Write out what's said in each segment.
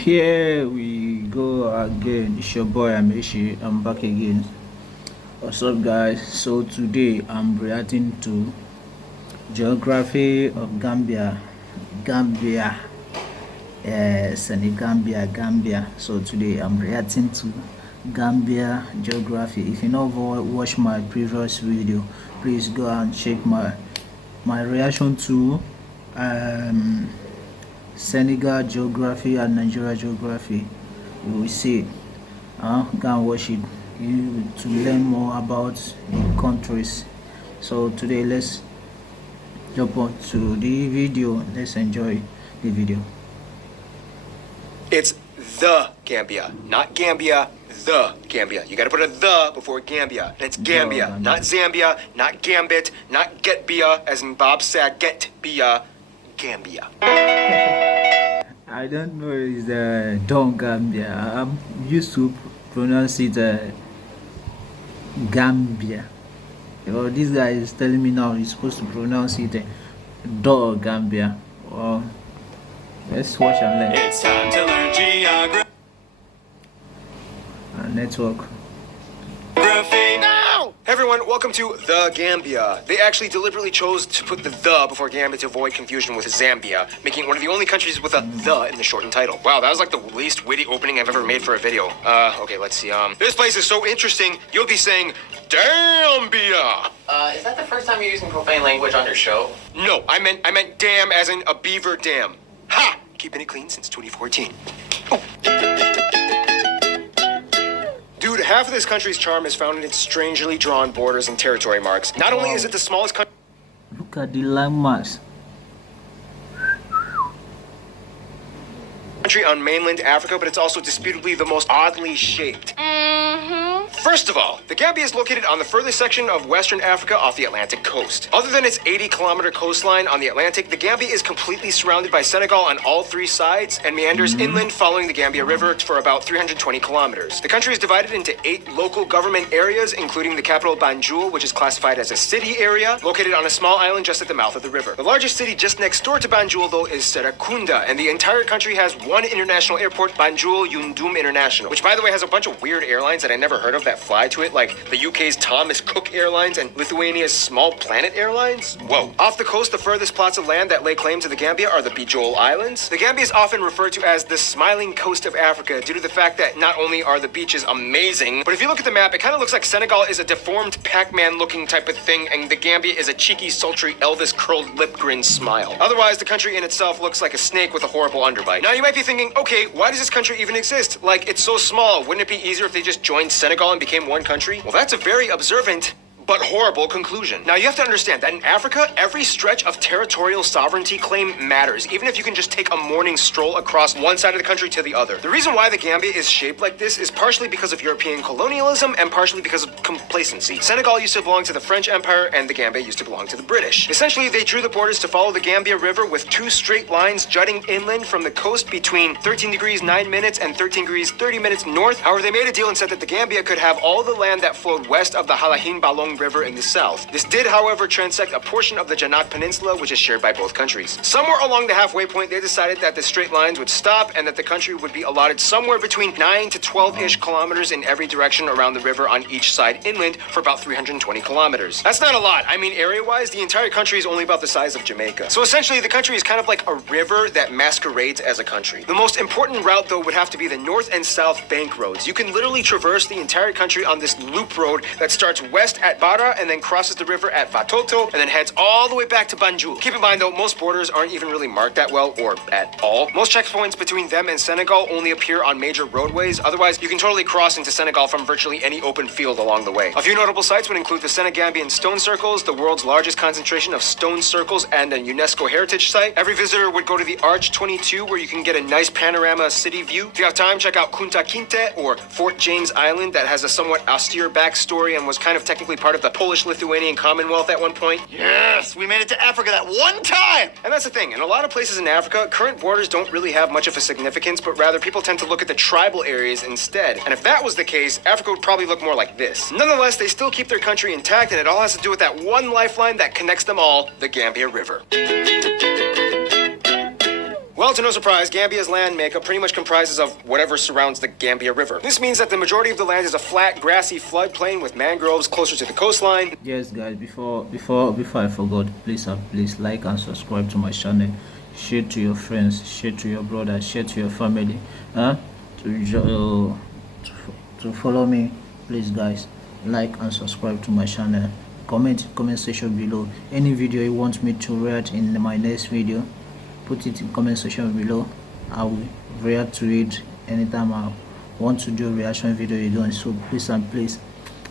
Here we go again. It's your boy Amishi. I'm back again. What's up, guys? So today I'm reacting to geography of Gambia. Gambia, Gambia. So today I'm reacting to Gambia geography. If you never watched my previous video, please go and check my reaction to Senegal geography and Nigeria geography. You will see it. Go and watch it to learn more about the countries. So today let's jump on to the video. Let's enjoy the video. It's the Gambia, not Gambia, the Gambia. You gotta put a the before Gambia. And it's Gambia, not Zambia, not Gambit, not Getbia, as in Bob Saget Bia, Gambia. I don't know it's Don Gambia. I'm used to pronounce it Gambia. This guy is telling me now he's supposed to pronounce it Do Gambia. Well, let's watch and learn. It's time to learn geography. Network. Now! Hey everyone, welcome to the Gambia. They actually deliberately chose to put the before Gambia to avoid confusion with Zambia, making it one of the only countries with a the in the shortened title. Wow, that was like the least witty opening I've ever made for a video. Okay, let's see. This place is so interesting, you'll be saying, Gambia! Is that the first time you're using profane language on your show? No, I meant dam as in a beaver dam. Ha! Keeping it clean since 2014. Oh. Dude, half of this country's charm is found in its strangely drawn borders and territory marks. Not only is it the smallest country... Look at the landmarks. ...country on mainland Africa, but it's also disputably the most oddly shaped. First of all, the Gambia is located on the furthest section of Western Africa off the Atlantic coast. Other than its 80-kilometer coastline on the Atlantic, the Gambia is completely surrounded by Senegal on all three sides and meanders inland following the Gambia River for about 320 kilometers. The country is divided into 8 local government areas, including the capital Banjul, which is classified as a city area, located on a small island just at the mouth of the river. The largest city just next door to Banjul, though, is Serekunda, and the entire country has one international airport, Banjul Yundum International, which, by the way, has a bunch of weird airlines that I never heard of that fly to it, like the UK's Thomas Cook Airlines and Lithuania's Small Planet Airlines. Whoa. Off the coast, the furthest plots of land that lay claim to the Gambia are the Bijol Islands. The Gambia is often referred to as the smiling coast of Africa due to the fact that not only are the beaches amazing, but if you look at the map, it kind of looks like Senegal is a deformed Pac-Man looking type of thing, and the Gambia is a cheeky, sultry Elvis curled lip grin smile. Otherwise, the country in itself looks like a snake with a horrible underbite. Now, you might be thinking, okay, why does this country even exist? Like, it's so small. Wouldn't it be easier if they just joined Senegal and became one country? Well, that's a very observant but horrible conclusion. Now, you have to understand that in Africa, every stretch of territorial sovereignty claim matters, even if you can just take a morning stroll across one side of the country to the other. The reason why the Gambia is shaped like this is partially because of European colonialism and partially because of complacency. Senegal used to belong to the French Empire and the Gambia used to belong to the British. Essentially, they drew the borders to follow the Gambia River with 2 straight lines jutting inland from the coast between 13 degrees 9 minutes and 13 degrees 30 minutes north. However, they made a deal and said that the Gambia could have all the land that flowed west of the Halahin Balong River in the south. This did, however, transect a portion of the Janat Peninsula, which is shared by both countries. Somewhere along the halfway point, they decided that the straight lines would stop and that the country would be allotted somewhere between 9 to 12-ish kilometers in every direction around the river on each side inland for about 320 kilometers. That's not a lot. I mean, area-wise, the entire country is only about the size of Jamaica. So essentially, the country is kind of like a river that masquerades as a country. The most important route, though, would have to be the north and south bank roads. You can literally traverse the entire country on this loop road that starts west at Bara and then crosses the river at Vatoto and then heads all the way back to Banjul. Keep in mind, though, most borders aren't even really marked that well or at all. Most checkpoints between them and Senegal only appear on major roadways. Otherwise, you can totally cross into Senegal from virtually any open field along the way. A few notable sites would include the Senegambian Stone Circles, the world's largest concentration of stone circles and a UNESCO heritage site. Every visitor would go to the Arch 22, where you can get a nice panorama city view. If you have time, check out Kunta Kinte or Fort James Island, that has a somewhat austere backstory and was kind of technically part of the Polish-Lithuanian Commonwealth at one point. Yes, we made it to Africa that one time! And that's the thing. In a lot of places in Africa, current borders don't really have much of a significance, but rather people tend to look at the tribal areas instead. And if that was the case, Africa would probably look more like this. Nonetheless, they still keep their country intact, and it all has to do with that one lifeline that connects them all, the Gambia River. Well, to no surprise, Gambia's land makeup pretty much comprises of whatever surrounds the Gambia River. This means that the majority of the land is a flat, grassy floodplain with mangroves closer to the coastline. Yes, guys, before I forgot, please like and subscribe to my channel. Share to your friends, share to your brothers, share to your family. To follow me, please, guys, like and subscribe to my channel. Comment section below any video you want me to react in my next video. Put it in comment section below. I will react to it anytime I want to do a reaction video you're doing. So please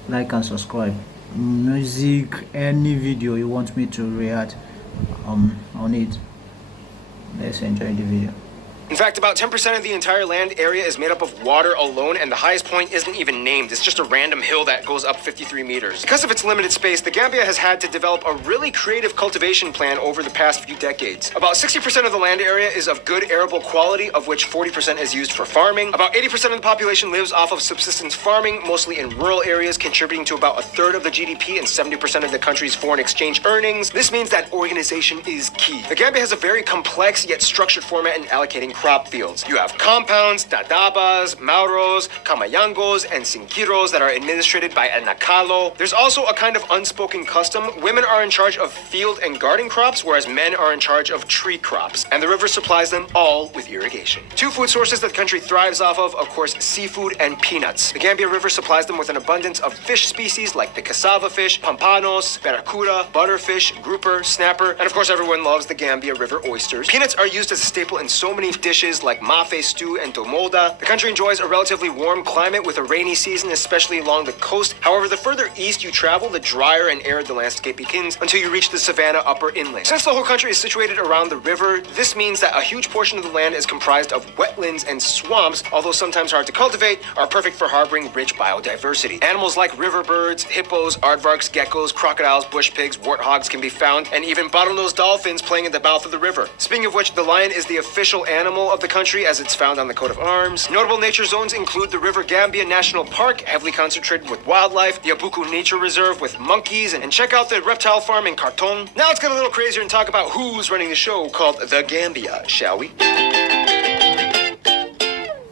like and subscribe. Music, any video you want me to react on it. Let's enjoy the video. In fact, about 10% of the entire land area is made up of water alone, and the highest point isn't even named. It's just a random hill that goes up 53 meters. Because of its limited space, the Gambia has had to develop a really creative cultivation plan over the past few decades. About 60% of the land area is of good arable quality, of which 40% is used for farming. About 80% of the population lives off of subsistence farming, mostly in rural areas, contributing to about a third of the GDP and 70% of the country's foreign exchange earnings. This means that organization is key. The Gambia has a very complex yet structured format in allocating crop fields. You have compounds, dadabas, mauros, camayangos, and sinquiros that are administered by a nakalo. There's also a kind of unspoken custom. Women are in charge of field and garden crops, whereas men are in charge of tree crops. And the river supplies them all with irrigation. Two food sources that the country thrives off of course, seafood and peanuts. The Gambia River supplies them with an abundance of fish species like the cassava fish, pampanos, barracuda, butterfish, grouper, snapper, and of course everyone loves the Gambia River oysters. Peanuts are used as a staple in so many dishes like mafe stew and tomoda. The country enjoys a relatively warm climate with a rainy season, especially along the coast. However, the further east you travel, the drier and arid the landscape begins until you reach the savanna upper inland. Since the whole country is situated around the river, this means that a huge portion of the land is comprised of wetlands and swamps, although sometimes hard to cultivate, are perfect for harboring rich biodiversity. Animals like river birds, hippos, aardvarks, geckos, crocodiles, bush pigs, warthogs can be found, and even bottlenose dolphins playing in the mouth of the river. Speaking of which, the lion is the official animal of the country as it's found on the coat of arms. Notable nature zones include the River Gambia National Park, heavily concentrated with wildlife, the Abuku Nature Reserve with monkeys, and check out the reptile farm in Khartoum. Now let's get a little crazier and talk about who's running the show called The Gambia, shall we?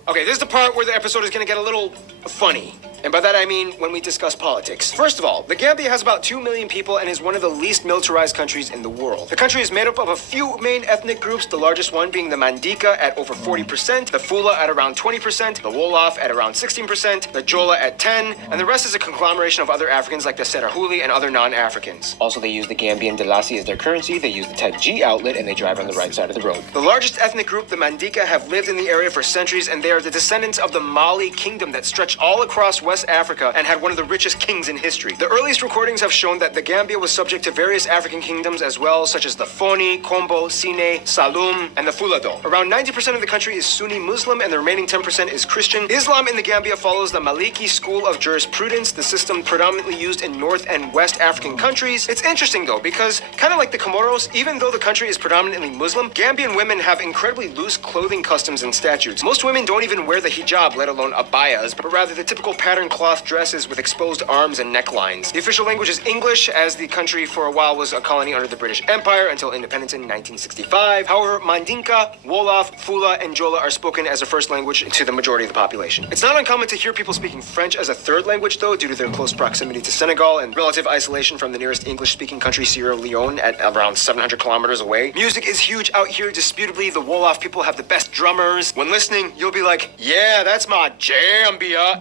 Okay, this is the part where the episode is going to get a little funny. And by that I mean when we discuss politics. First of all, the Gambia has about 2 million people and is one of the least militarized countries in the world. The country is made up of a few main ethnic groups, the largest one being the Mandika at over 40%, the Fula at around 20%, the Wolof at around 16%, the Jola at 10%, and the rest is a conglomeration of other Africans like the Serahuli and other non-Africans. Also, they use the Gambian Dalasi as their currency, they use the Type G outlet, and they drive on the right side of the road. The largest ethnic group, the Mandika, have lived in the area for centuries, and they are the descendants of the Mali kingdom that stretched all across West Africa and had one of the richest kings in history. The earliest recordings have shown that the Gambia was subject to various African kingdoms as well, such as the Foni, Kombo, Sine, Saloum, and the Fulado. Around 90% of the country is Sunni Muslim and the remaining 10% is Christian. Islam in the Gambia follows the Maliki school of jurisprudence, the system predominantly used in North and West African countries. It's interesting though, because kind of like the Comoros, even though the country is predominantly Muslim, Gambian women have incredibly loose clothing customs and statutes. Most women don't even wear the hijab, let alone abayas, but rather the typical pattern cloth dresses with exposed arms and necklines. The official language is English, as the country for a while was a colony under the British Empire until independence in 1965. However, Mandinka, Wolof, Fula, and Jola are spoken as a first language to the majority of the population. It's not uncommon to hear people speaking French as a third language, though, due to their close proximity to Senegal and relative isolation from the nearest English-speaking country, Sierra Leone, at around 700 kilometers away. Music is huge out here. Disputably, the Wolof people have the best drummers. When listening, you'll be like, yeah, that's my Gambia.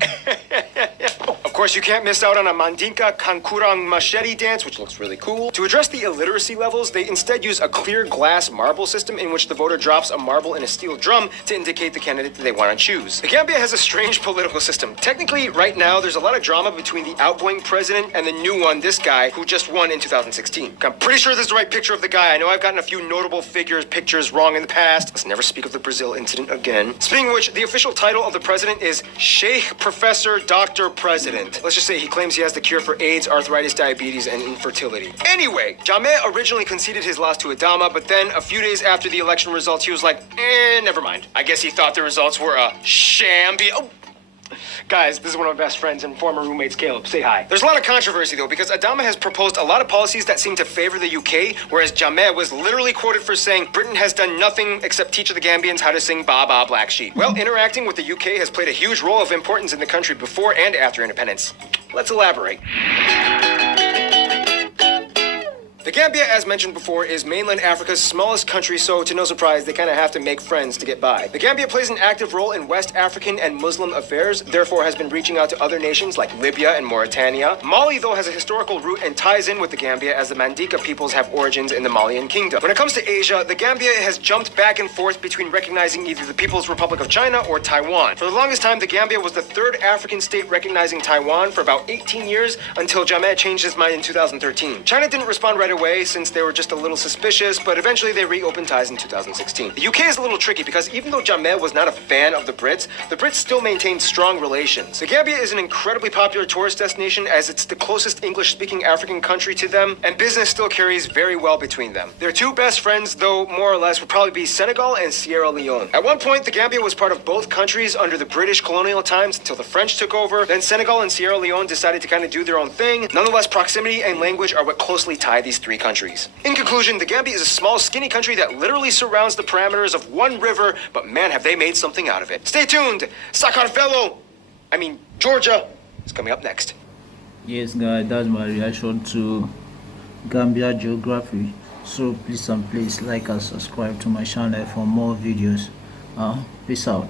Of course, you can't miss out on a Mandinka Kankurang machete dance, which looks really cool. To address the illiteracy levels, they instead use a clear glass marble system in which the voter drops a marble in a steel drum to indicate the candidate that they want to choose. The Gambia has a strange political system. Technically, right now, there's a lot of drama between the outgoing president and the new one, this guy, who just won in 2016. I'm pretty sure this is the right picture of the guy. I know I've gotten a few notable pictures wrong in the past. Let's never speak of the Brazil incident again. Speaking of which, the official title of the president is Sheikh Professor Dr. President. Let's just say he claims he has the cure for AIDS, arthritis, diabetes, and infertility. Anyway, Jammeh originally conceded his loss to Adama, but then a few days after the election results, he was like, never mind. I guess he thought the results were a sham. Guys, this is one of my best friends and former roommates, Caleb. Say hi. There's a lot of controversy, though, because Adama has proposed a lot of policies that seem to favor the UK, whereas Jammeh was literally quoted for saying Britain has done nothing except teach the Gambians how to sing Ba Ba Black Sheep. Well, interacting with the UK has played a huge role of importance in the country before and after independence. Let's elaborate. The Gambia, as mentioned before, is mainland Africa's smallest country, so to no surprise, they kind of have to make friends to get by. The Gambia plays an active role in West African and Muslim affairs, therefore has been reaching out to other nations like Libya and Mauritania. Mali, though, has a historical root and ties in with the Gambia as the Mandinka peoples have origins in the Malian kingdom. When it comes to Asia, the Gambia has jumped back and forth between recognizing either the People's Republic of China or Taiwan. For the longest time, the Gambia was the third African state recognizing Taiwan for about 18 years until Jammeh changed his mind in 2013. China didn't respond right away since they were just a little suspicious, but eventually they reopened ties in 2016. The UK is a little tricky because even though Jammeh was not a fan of the Brits still maintained strong relations. The Gambia is an incredibly popular tourist destination as it's the closest English-speaking African country to them, and business still carries very well between them. Their two best friends, though, more or less, would probably be Senegal and Sierra Leone. At one point, the Gambia was part of both countries under the British colonial times until the French took over. Then Senegal and Sierra Leone decided to kind of do their own thing. Nonetheless, proximity and language are what closely tie these three countries. In conclusion, the Gambia is a small, skinny country that literally surrounds the parameters of one river, but man, have they made something out of it. Stay tuned! Georgia is coming up next. Yes, guys, that's my reaction to Gambia geography. So please like and subscribe to my channel for more videos. Peace out.